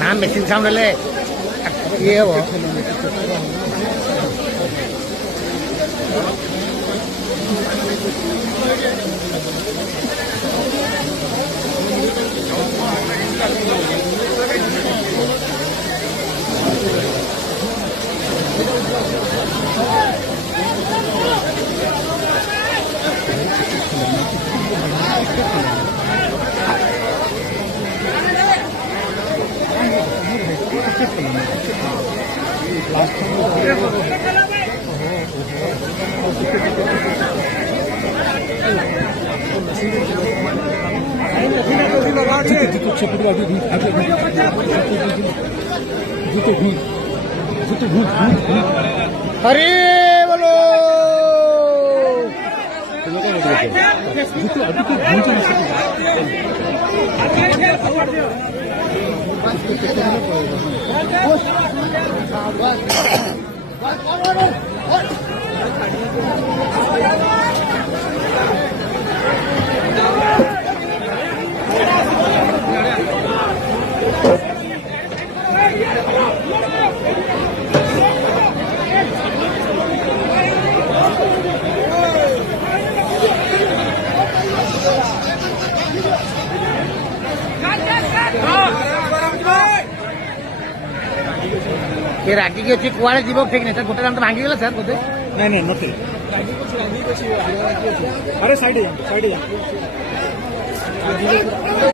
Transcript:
नाम machine sound ले ये हो अरे बोलो ये रागी की अच्छी कुआड़े जीव ठीक नहीं सर गोटे दाम तो भांगी गला सर बोधे नहीं नहीं नोटे अरे साइड